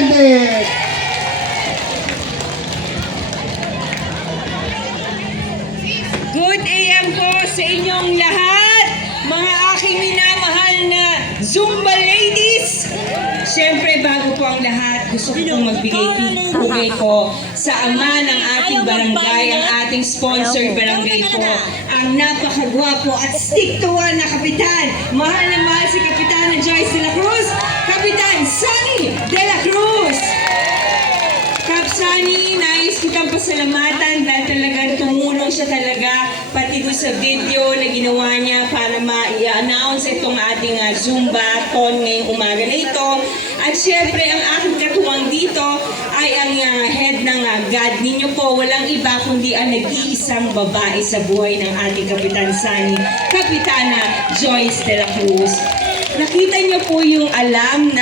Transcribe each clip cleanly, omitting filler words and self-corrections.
Melendez. Good AM po sa inyong lahat, mga aking minamahal na Zumba ladies. Siyempre, bago po ang lahat, gusto ko pong magbigay po sa ama ng ating barangay, ang ating sponsored barangay po, ang napakagwapo at stick to one na kapitan. Mahal na mahal si Kapitana Joyce de la Cruz, Kapitan Sunny de la Cruz. Kap Sunny, nais kitang pasalamatan dahil talagang tumulong siya talaga pati ko sa video na ginawa niya para ma-i-announce itong ating Zumba-thon ngayong umaga na ito. At syempre, ang aking katuwang dito ay ang head ng God ninyo po. Walang iba kundi ang nag-iisang babae sa buhay ng ating Kapitan Sunny, Kapitana Joyce de la Cruz. Nakita niyo po yung alam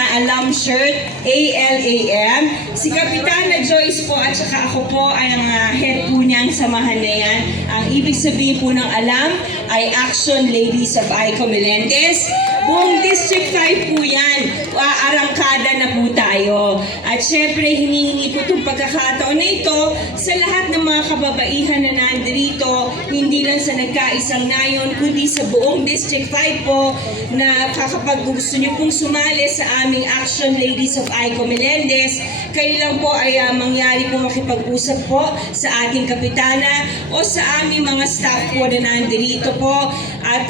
shirt, ALAM. Si Kapitana Joyce po at saka ako po ay ang head po niyang samahan na yan. Ang ibig sabihin po ng alam ay Action Ladies of Aiko Melendez. Buong District 5 po yan. Arangkada na po tayo. At syempre, hinihingi ko itong pagkakataon na ito sa lahat ng mga kababaihan na nandito, hindi lang sa nagkaisang nayon, kundi sa buong District 5 po, na kapag gusto nyo pong sumali sa aming Action Ladies of Aiko Melendez, kayo lang po ay mangyari po makipag-usap po sa ating kapitana o sa aming mga staff po na nandito po. At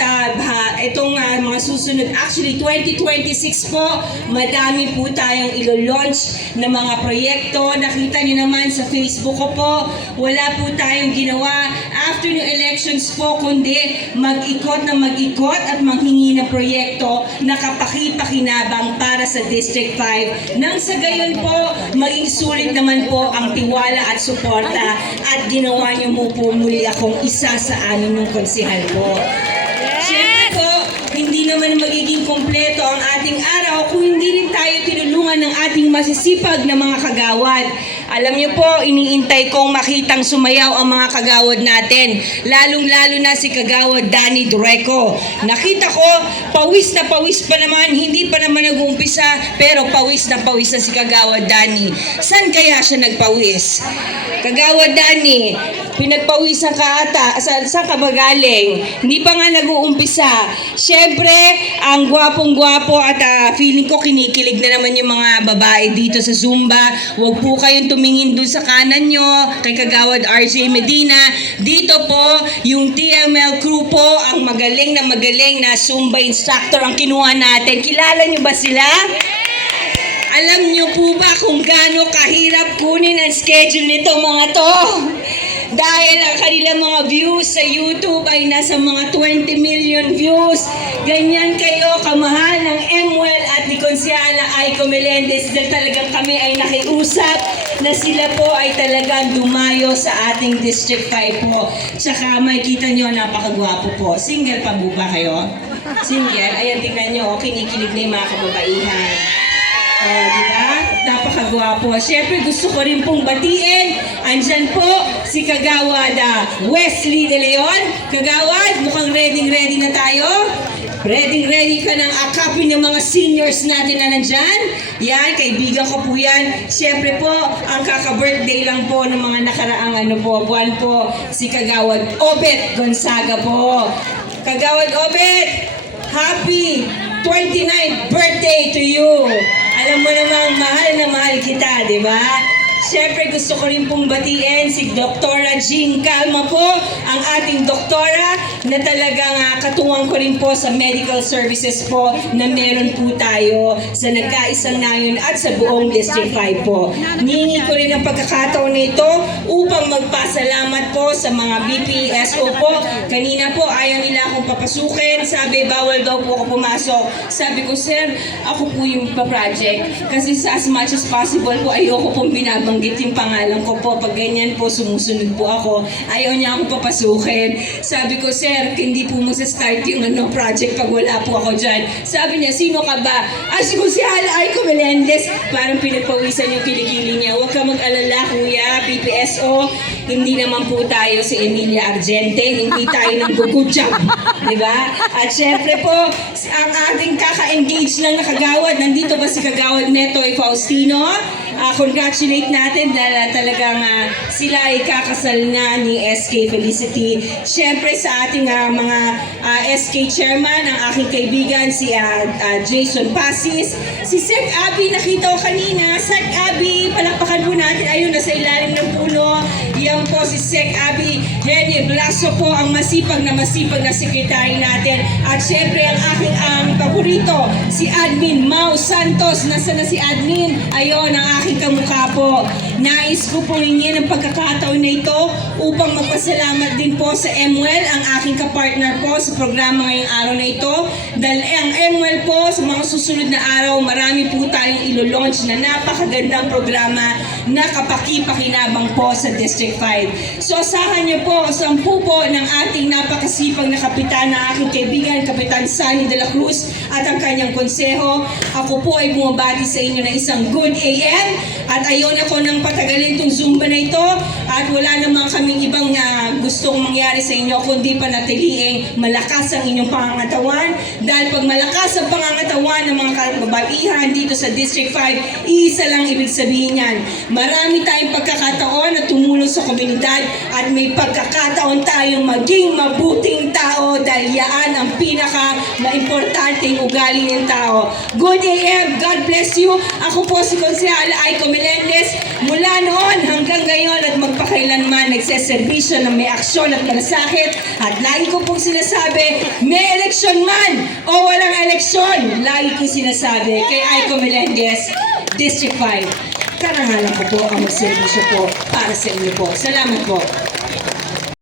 itong mga susunod, actually 2026 po, madami po tayong ilo-launch na mga proyekto. Nakita niyo naman sa Facebook ko po, wala po tayong ginawa after ng elections po, kundi mag-ikot at manghingi ng proyekto na kapaki-pakinabang para sa District 5. Nang sa gayon po, maging sulit naman po ang tiwala at suporta at ginawa niyo mo po muli akong isa sa amin ng konsehal po. Siyempre po, hindi naman magiging kompleto ang ating araw kung hindi rin tayo tinulungan ng ating masisipag na mga kagawad. Alam niyo po, iniintay kong makitang sumayaw ang mga kagawad natin. Lalong-lalo na si kagawad Danny Dureco. Nakita ko, pawis na pawis pa naman, hindi pa naman nag-uumpisa, pero pawis na si kagawad Danny. Saan kaya siya nagpawis? Kagawad Danny, pinagpawisan ka ata, saan ka ba galing? Hindi pa nga nag-uumpisa. Siyempre, ang gwapong-gwapo at feeling ko kinikilig na naman yung mga babae dito sa Zumba. Huwag po kayong tumingin dun sa kanan nyo, kay Kagawad RJ Medina. Dito po, yung TML crew po, ang magaling na Zumba instructor ang kinuha natin. Kilala nyo ba sila? Alam nyo po ba kung gaano kahirap kunin ang schedule nito mga to? Dahil ang kanilang mga views sa YouTube ay nasa mga 20 million views. Ganyan kayo kamahal ng MWell at ni Konsyala Aiko Melendez dahil talagang kami ay nakiusap na sila po ay talagang dumayo sa ating District 5 po. Tsaka makikita nyo, napakagwapo po. Single pa po ba kayo? Single? Ayan, tingnan nyo, kinikilig na yung mga kababaihan. Diba? Napakagwapo. Siyempre, gusto ko rin pong batiin. Andyan po si Kagawad Wesley De Leon. Kagawad, mukhang ready na tayo. Ready ka ng akapin ng mga seniors natin na nandyan. Yan, kaibigan ko po yan. Siyempre po, ang kaka-birthday lang po ng mga nakaraang buwan po, si Kagawad Obet Gonzaga po. Kagawad Obet, happy 29th birthday to you! Alam mo namang mahal na mahal kita, di ba? Siyempre gusto ko rin pong batiin si Dr. Jean Calma po, ang ating doktora na talagang katuwang ko rin po sa medical services po na meron po tayo sa nagkaisang nayon at sa buong District 5 po. Hihingi ko rin ang pagkakataon nito upang magpasalamat po sa mga BPSO po. Kanina po ayaw nila akong papasukin, sabi bawal daw po ako pumasok. Sabi ko, sir, ako po yung pa-project kasi sa as much as possible po ayoko pong binabanggit yung pangalan ko po. Pag ganyan po, sumusunod po ako. Ayaw niya akong papasukin. Sabi ko, sir, hindi po mo sa-start yung project pag wala po ako dyan. Sabi niya, sino ka ba? Si Konsyala Aiko Melendez. Parang pinagpawisan yung kilikili niya. Huwag ka mag-alala, kuya, PPSO. hindi naman po tayo si Emilia Argente, hindi tayo ng gugudjab, di ba? At syempre po, ang ating kaka-engage lang na kagawad, nandito ba si Kagawad Netoy Faustino? Congratulate natin dahil talagang sila ay kakasal na ni SK Felicity. Syempre sa ating mga SK chairman, ang aking kaibigan si Jason Pasis, si Sec Abby, nakita ko kanina. Sec Abby, palakpakan po natin. Ayun, nasa ilalim ng puno. Yan po si Sec Abby Henny Blaso po, ang masipag na sekretary natin. At syempre ang aking paborito, si Admin Mau Santos. Nasa na si Admin? Ayun, ang aking kamukha po. Nais ko po hingin ang pagkakataon na ito upang magpasalamat din po sa MWEL, ang aking kapartner po sa programa ngayong araw na ito. Dahil ang MWEL po, sa mga susunod na araw, marami po tayong ilo-launch na napakagandang programa na kapaki-pakinabang po sa District 5. So asahan niyo po, 10 po ng ating napakasipag na kapitan, na aking kaibigan, Kapitan Sunny de la Cruz at ang kanyang konseho. Ako po ay bumabati sa inyo na isang good AM at ayaw na ko ng patagalin itong Zumba na ito at wala naman kaming ibang gustong mangyari sa inyo kundi panatiliing malakas ang inyong pangangatawan, dahil pag malakas ang pangangatawan ng mga kababaihan dito sa District 5, isa lang ibig sabihin yan. Marami tayong pagkakataon na tumulong sa komunidad at may pagkakataon tayong maging mabuting tao dahil yan ang pinaka-importanteng ugali ng tao. Good AM, God bless you. Ako po si Konsehal Aiko Melendez, mula noon hanggang ngayon at magpakailanman nagseservisyo ng may aksyon at malasakit, at lagi ko pong sinasabi, may eleksyon man o walang eleksyon, lagi ko sinasabi kay Aiko Melendez, District 5, karangalan ko po ang magserbisyo po para sa inyo po. Salamat po.